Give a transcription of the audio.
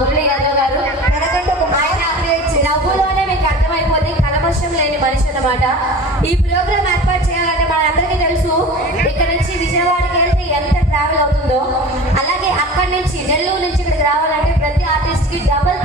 మురళి యాదవ్ గారు. నవ్వులోనే మీకు అర్థమైపోతే కలమషం లేని మనిషి అన్నమాట. ఈ ప్రోగ్రామ్ ఏర్పాటు చేయాలంటే మనందరికీ తెలుసు, ఇక్కడ నుంచి విజయవాడకి వెళ్తే ఎంత ట్రావెల్ అవుతుందో, అలాగే అక్కడి నుంచి నెల్లూరు నుంచి ఇక్కడికి రావాలంటే ప్రతి ఆర్టిస్ట్ కి డబుల్